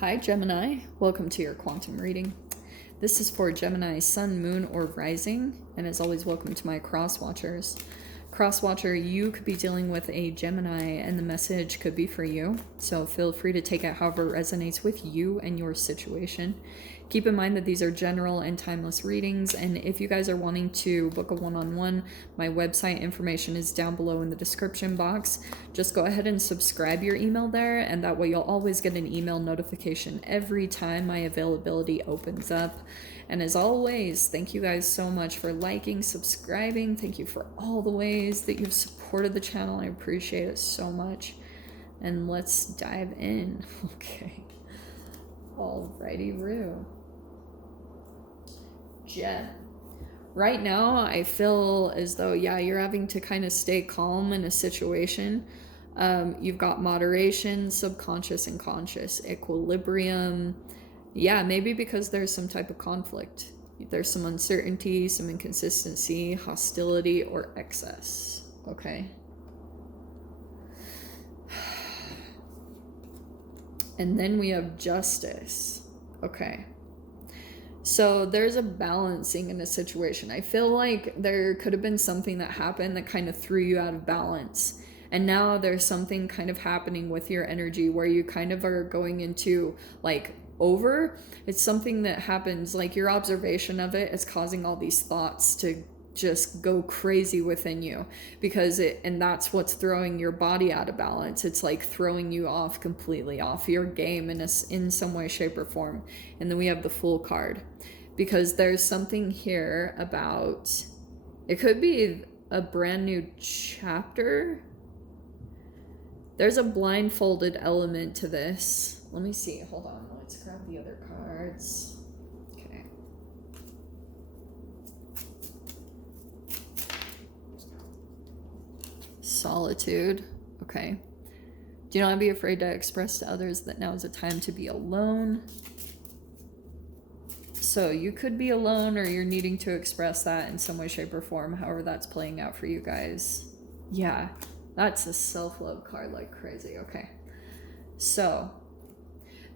Hi Gemini, welcome to your quantum reading. This is for Gemini sun, moon, or rising, and as always, welcome to my cross watchers. Cross watcher, you could be dealing with a Gemini and the message could be for you, so feel free to take it however resonates with you and your situation. Keep in mind that these are general and timeless readings, and if you guys are wanting to book a one-on-one, my website information is down below in the description box. Just go ahead and subscribe your email there, and that way you'll always get an email notification every time my availability opens up. And as always, thank you guys so much for liking, subscribing. Thank you for all the ways that you've supported the channel. I appreciate it so much. And let's dive in. Okay. Alrighty-roo. Gem. Right now, I feel as though, yeah, you're having to kind of stay calm in a situation. You've got moderation, subconscious and conscious, equilibrium. Yeah, maybe because there's some type of conflict. There's some uncertainty, some inconsistency, hostility, or excess. Okay. And then we have justice. Okay. So there's a balancing in a situation. I feel like there could have been something that happened that kind of threw you out of balance. And now there's something kind of happening with your energy where you kind of are going into like it's something that happens, like your observation of it is causing all these thoughts to just go crazy within you and that's what's throwing your body out of balance. It's like throwing you off completely off your game in some way, shape, or form. And then we have the Fool card because there's something here about, it could be a brand new chapter. There's a blindfolded element to this. Let me see, hold on, let's grab the other cards. Okay. Solitude. Okay. Do not be afraid to express to others that now is a time to be alone. So you could be alone or you're needing to express that in some way, shape, or form, however that's playing out for you guys. Yeah, that's a self-love card like crazy. Okay. So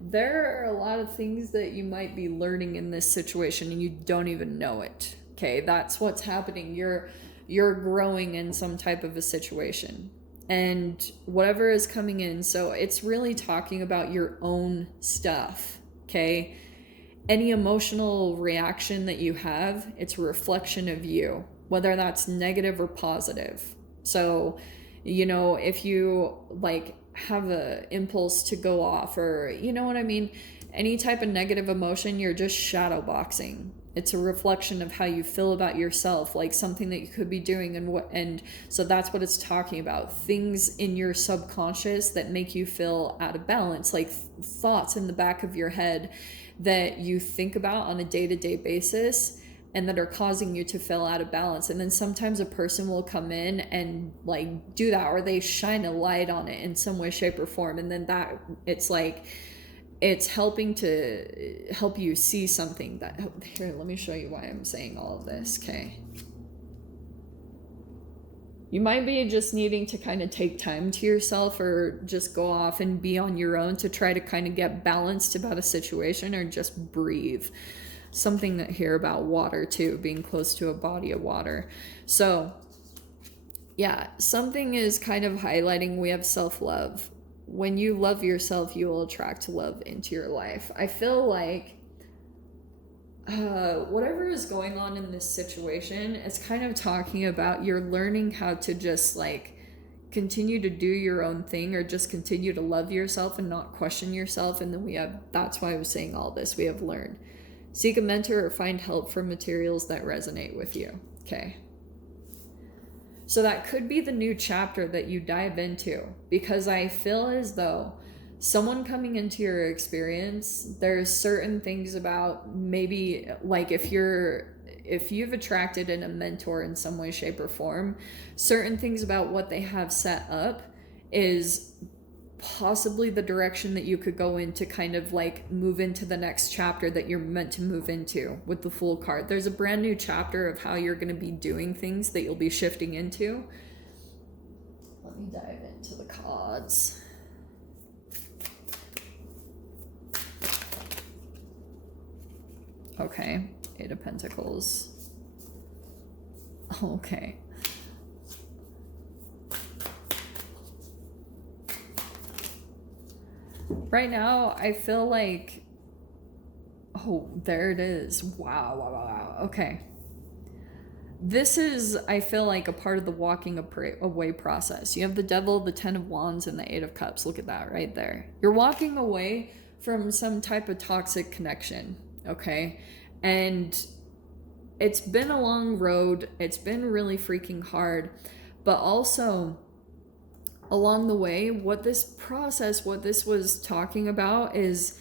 there are a lot of things that you might be learning in this situation and you don't even know it. Okay, that's what's happening. You're growing in some type of a situation and whatever is coming in. So it's really talking about your own stuff. Okay, any emotional reaction that you have, it's a reflection of you, whether that's negative or positive. So, you know, if you like have a impulse to go off, or you know what I mean, any type of negative emotion, you're just shadow boxing. It's a reflection of how you feel about yourself, like something that you could be doing. And so that's what it's talking about. Things in your subconscious that make you feel out of balance, like thoughts in the back of your head that you think about on a day-to-day basis and that are causing you to feel out of balance. And then sometimes a person will come in and like do that, or they shine a light on it in some way, shape, or form. And then that it's like, it's helping to help you see something that, here, let me show you why I'm saying all of this. Okay. You might be just needing to kind of take time to yourself or just go off and be on your own to try to kind of get balanced about a situation or just breathe. Something that here about water too, being close to a body of water. So yeah, something is kind of highlighting, we have self-love. When you love yourself, you will attract love into your life. I feel like whatever is going on in this situation, it's kind of talking about you're learning how to just like continue to do your own thing or just continue to love yourself and not question yourself. And then we have, that's why I was saying all this, we have learned. Seek a mentor or find help from materials that resonate with you. Okay. So that could be the new chapter that you dive into, because I feel as though someone coming into your experience, there's certain things about maybe like if you've attracted in a mentor in some way, shape, or form, certain things about what they have set up is possibly the direction that you could go in to kind of like move into the next chapter that you're meant to move into with the Fool card. There's a brand new chapter of how you're going to be doing things that you'll be shifting into. Let me dive into the cards. Okay. Eight of Pentacles. Okay. Right now, I feel like... Oh, there it is. Wow, wow, wow, wow. Okay. This is, I feel like, a part of the walking away process. You have the Devil, the Ten of Wands, and the Eight of Cups. Look at that right there. You're walking away from some type of toxic connection, okay? And it's been a long road. It's been really freaking hard. But also, along the way, what this was talking about is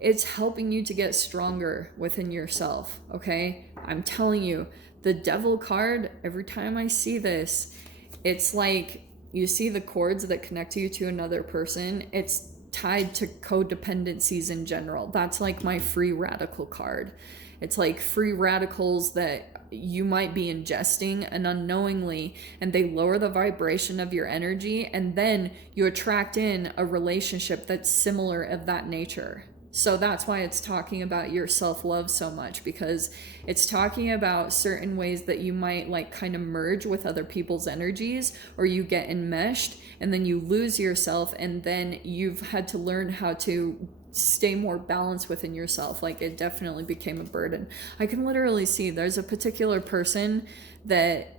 it's helping you to get stronger within yourself, okay? I'm telling you, the Devil card, every time I see this, it's like you see the cords that connect you to another person. It's tied to codependencies in general. That's like my free radical card. It's like free radicals that you might be ingesting and unknowingly, and they lower the vibration of your energy, and then you attract in a relationship that's similar of that nature. So that's why it's talking about your self-love so much, because it's talking about certain ways that you might like kind of merge with other people's energies, or you get enmeshed and then you lose yourself, and then you've had to learn how to stay more balanced within yourself. Like, it definitely became a burden. I can literally see there's a particular person that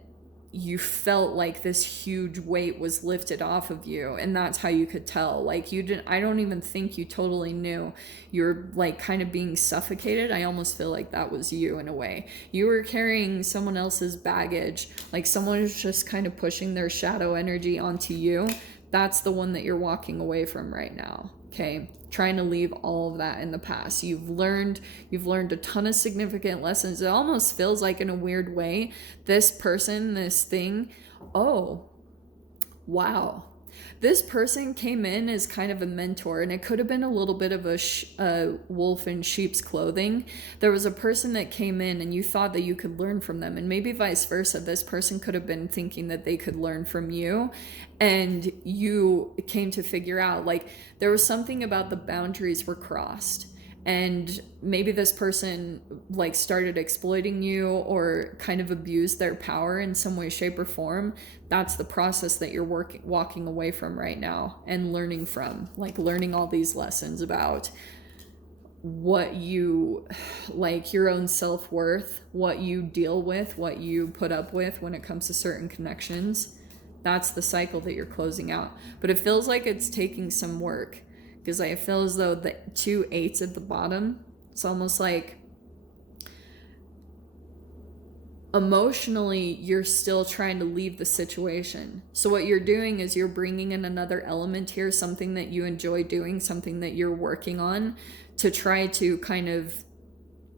you felt like this huge weight was lifted off of you, and that's how you could tell. Like, you didn't, I don't even think you totally knew. You're like kind of being suffocated. I almost feel like that was you in a way. You were carrying someone else's baggage, like someone was just kind of pushing their shadow energy onto you. That's the one that you're walking away from right now, okay? Trying to leave all of that in the past. You've learned a ton of significant lessons. It almost feels like, in a weird way, this person, this thing, oh, wow. This person came in as kind of a mentor, and it could have been a little bit of a wolf in sheep's clothing. There was a person that came in and you thought that you could learn from them, and maybe vice versa. This person could have been thinking that they could learn from you, and you came to figure out, like, there was something about the boundaries were crossed. And maybe this person like started exploiting you or kind of abused their power in some way, shape, or form. That's the process that you're walking away from right now and learning from, like learning all these lessons about what you, like your own self-worth, what you deal with, what you put up with when it comes to certain connections. That's the cycle that you're closing out. But it feels like it's taking some work, because I feel as though the 2 8s at the bottom, it's almost like emotionally you're still trying to leave the situation. So what you're doing is you're bringing in another element here, something that you enjoy doing, something that you're working on to try to kind of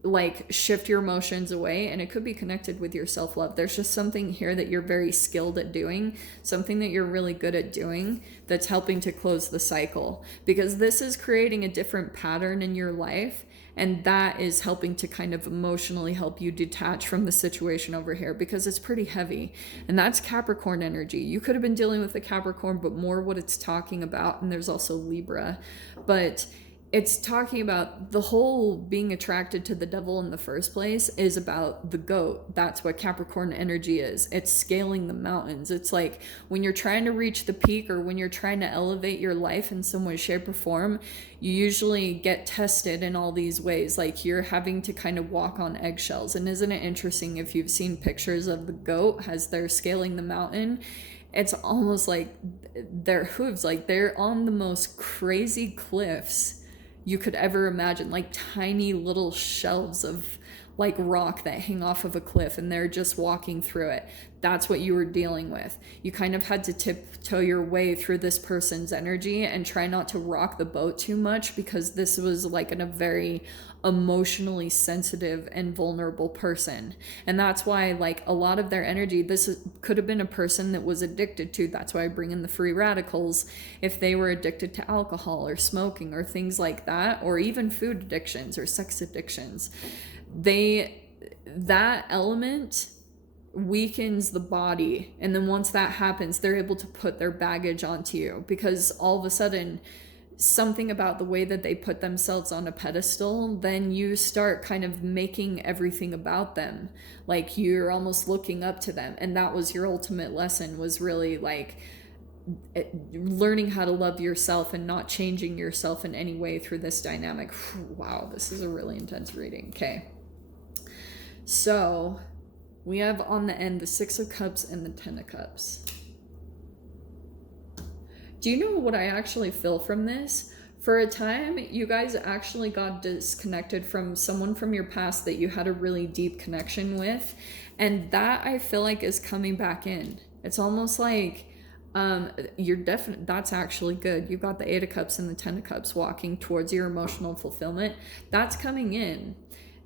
like shift your emotions away. And it could be connected with your self-love. There's just something here that you're very skilled at doing, something that you're really good at doing, that's helping to close the cycle, because this is creating a different pattern in your life, and that is helping to kind of emotionally help you detach from the situation over here, because it's pretty heavy. And that's Capricorn energy. You could have been dealing with the Capricorn, but more what it's talking about, and there's also Libra, but it's talking about the whole being attracted to the devil in the first place is about the goat. That's what Capricorn energy is. It's scaling the mountains. It's like when you're trying to reach the peak, or when you're trying to elevate your life in some way, shape, or form, you usually get tested in all these ways. Like you're having to kind of walk on eggshells. And isn't it interesting, if you've seen pictures of the goat as they're scaling the mountain, it's almost like their hooves, like they're on the most crazy cliffs you could ever imagine, like tiny little shelves of like rock that hang off of a cliff, and they're just walking through it. That's what you were dealing with. You kind of had to tiptoe your way through this person's energy and try not to rock the boat too much, because this was like a very emotionally sensitive and vulnerable person. And that's why like a lot of their energy, could have been a person that was addicted to, that's why I bring in the free radicals, if they were addicted to alcohol or smoking or things like that, or even food addictions or sex addictions, that element weakens the body. And then once that happens, they're able to put their baggage onto you, because all of a sudden something about the way that they put themselves on a pedestal, then you start kind of making everything about them. Like you're almost looking up to them. And that was your ultimate lesson, was really like learning how to love yourself and not changing yourself in any way through this dynamic. Wow, this is a really intense reading. Okay. So we have on the end the Six of Cups and the Ten of Cups. Do you know what I actually feel from this? For a time, you guys actually got disconnected from someone from your past that you had a really deep connection with. And that I feel like is coming back in. It's almost like you're definitely, that's actually good. You got the Eight of Cups and the Ten of Cups walking towards your emotional fulfillment. That's coming in.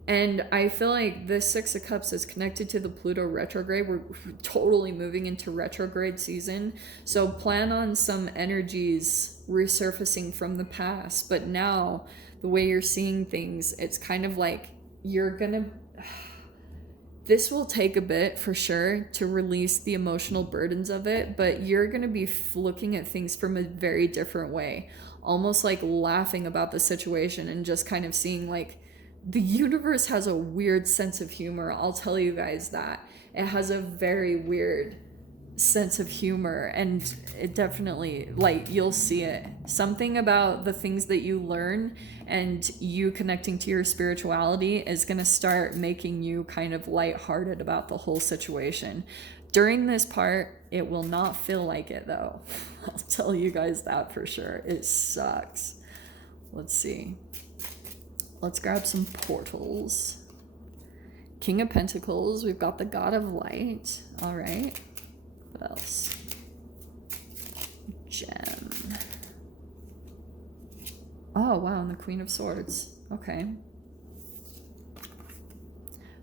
And I feel like the Six of Cups is connected to the Pluto retrograde. We're totally moving into retrograde season. So plan on some energies resurfacing from the past. But now, the way you're seeing things, it's kind of like you're gonna... This will take a bit for sure to release the emotional burdens of it, but you're gonna be looking at things from a very different way. Almost like laughing about the situation and just kind of seeing like, the universe has a weird sense of humor. I'll tell you guys that. It has a very weird sense of humor, and it definitely, like, you'll see it. Something about the things that you learn and you connecting to your spirituality is going to start making you kind of lighthearted about the whole situation. During this part, it will not feel like it, though. I'll tell you guys that for sure. It sucks. Let's see. Let's grab some portals. King of Pentacles. We've got the God of Light. All right. What else? Gem. Oh, wow. And the Queen of Swords. Okay.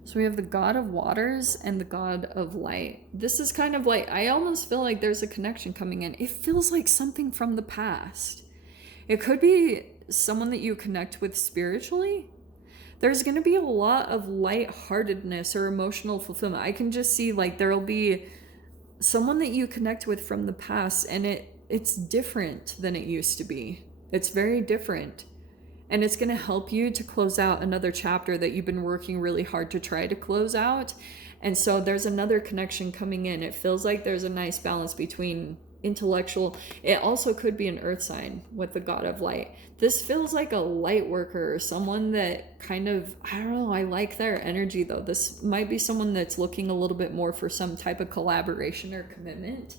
So we have the God of Waters and the God of Light. This is kind of like, I almost feel like there's a connection coming in. It feels like something from the past. It could be someone that you connect with spiritually. There's going to be a lot of lightheartedness or emotional fulfillment. I can just see like there'll be someone that you connect with from the past, and it's different than it used to be. It's very different. And it's going to help you to close out another chapter that you've been working really hard to try to close out. And so there's another connection coming in. It feels like there's a nice balance between intellectual. It also could be an earth sign with the God of Light. This feels like a light worker or someone that kind of, I don't know, I like their energy though. This might be someone that's looking a little bit more for some type of collaboration or commitment.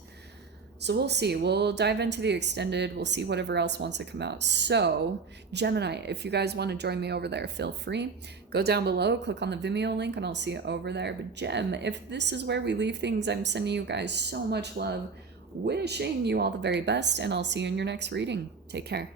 So we'll see. We'll dive into the extended. We'll see whatever else wants to come out. So Gemini, if you guys want to join me over there, feel free. Go down below, click on the Vimeo link, and I'll see you over there. But Gem, if this is where we leave things, I'm sending you guys so much love. Wishing you all the very best, and I'll see you in your next reading. Take care.